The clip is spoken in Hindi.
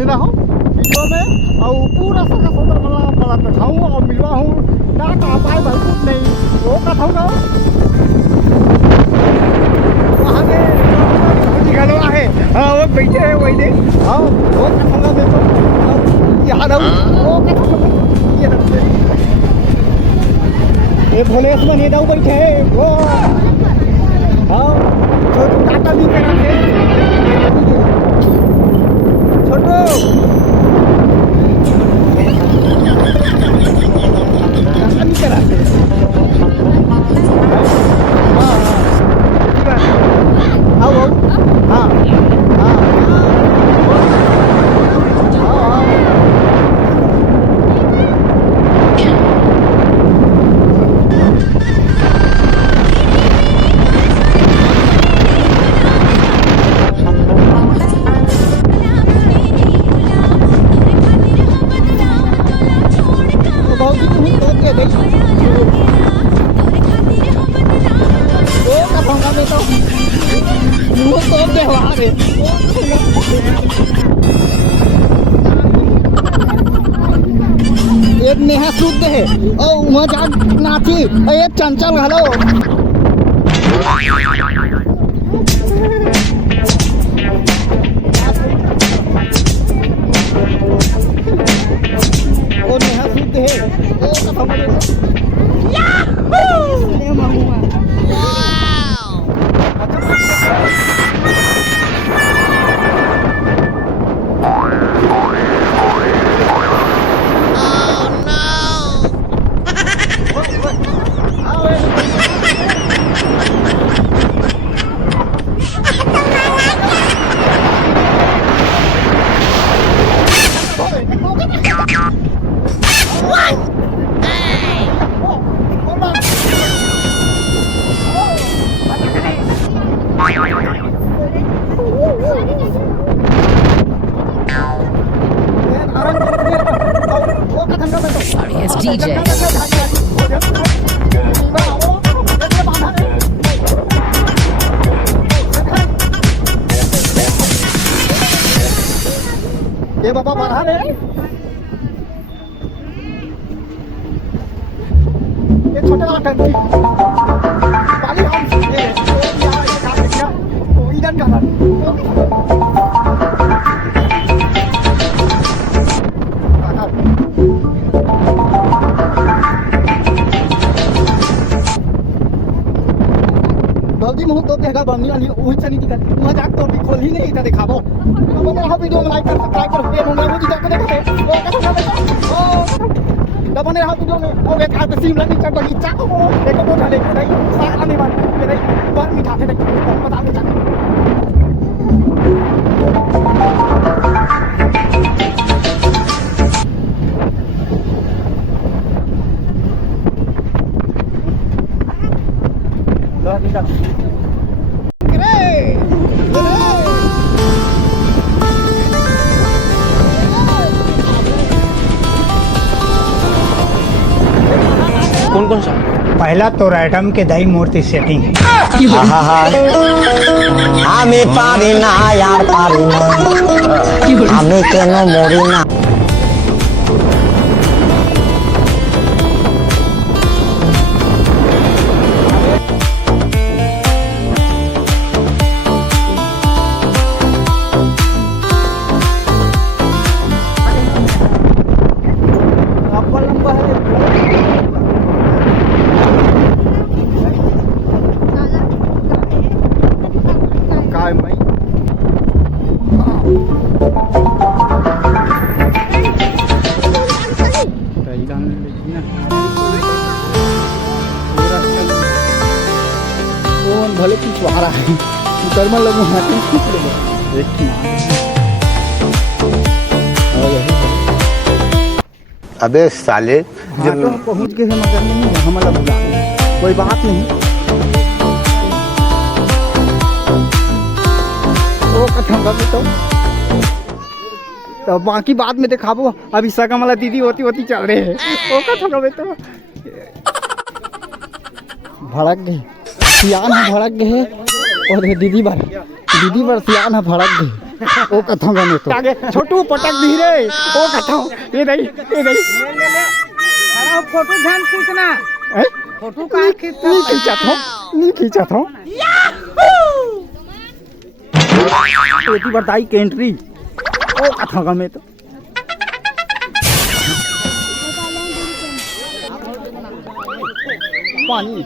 बने रहो वीडियो में और पूरा सगा सोदर मला बड़ा दिखाऊँ और मिलवा हूँ ना का पाए भाई कुछ नहीं वो कथा होगा वहाँ के गलो है हाँ वो बैठे हैं वही दे हाँ वो कथा होगा देखो यहाँ रहूँ वो कथा होगा ये भोलेश बने दाऊ बैठे हैं वो हाँ छोटू टाटा भी करा थे छोटू टाटा भी करा थे हाँ हाँ आओ हाँ हाँ एक नेहा शुद्ध है और वहाँ जा नाची एक चंचल हेलो वो नेहा शुद्ध है वो कथा Yes, DJ. ये बाबा बढ़ा रे ये छोटे वाला टंकी पाली हम ये यहाँ ये काम किया वो इधर का बाउदी मुँह तो देगा बनी वाली वही चली दिखा मजाक तो भी खोल ही नहीं था दिखाबो अब मेरा वीडियो में लाइक कर सब्सक्राइब कर ये मुंगा मुझे देख देख वो कैसा कर ओ तब बने रहा वीडियो में और एक हाथ सिम लगी चक बगी चक एक को ढाले नहीं सारा नहीं बात मेरे बात मिठा थे बता दे चक लो निकल कौन कौन सा पहला तो रैडम के दाई मूर्ति सेटिंग আমি পারি না আর পারি না আমি কেন মরি না भले पिछवा रहा है कर्म लगू हाथी खींच लो एक अबे साले जब तो पहुंच गए हैं मगर नहीं यहाँ मतलब बुला कोई बात नहीं वो कथा तो बाकी बाद में दिखाबो अभी सगा मला दीदी होती होती चल रहे हैं वो कथा तो भड़क गए सियान भड़क गए और दीदी बार सियान भड़क गए ओ कथा गने तो आगे छोटू पटक दी रे ओ कथा ये नहीं अरे फोटो ध्यान खींचना फोटो का नहीं खींचा था एटी बताई के एंट्री ओ कथा गमे तो पानी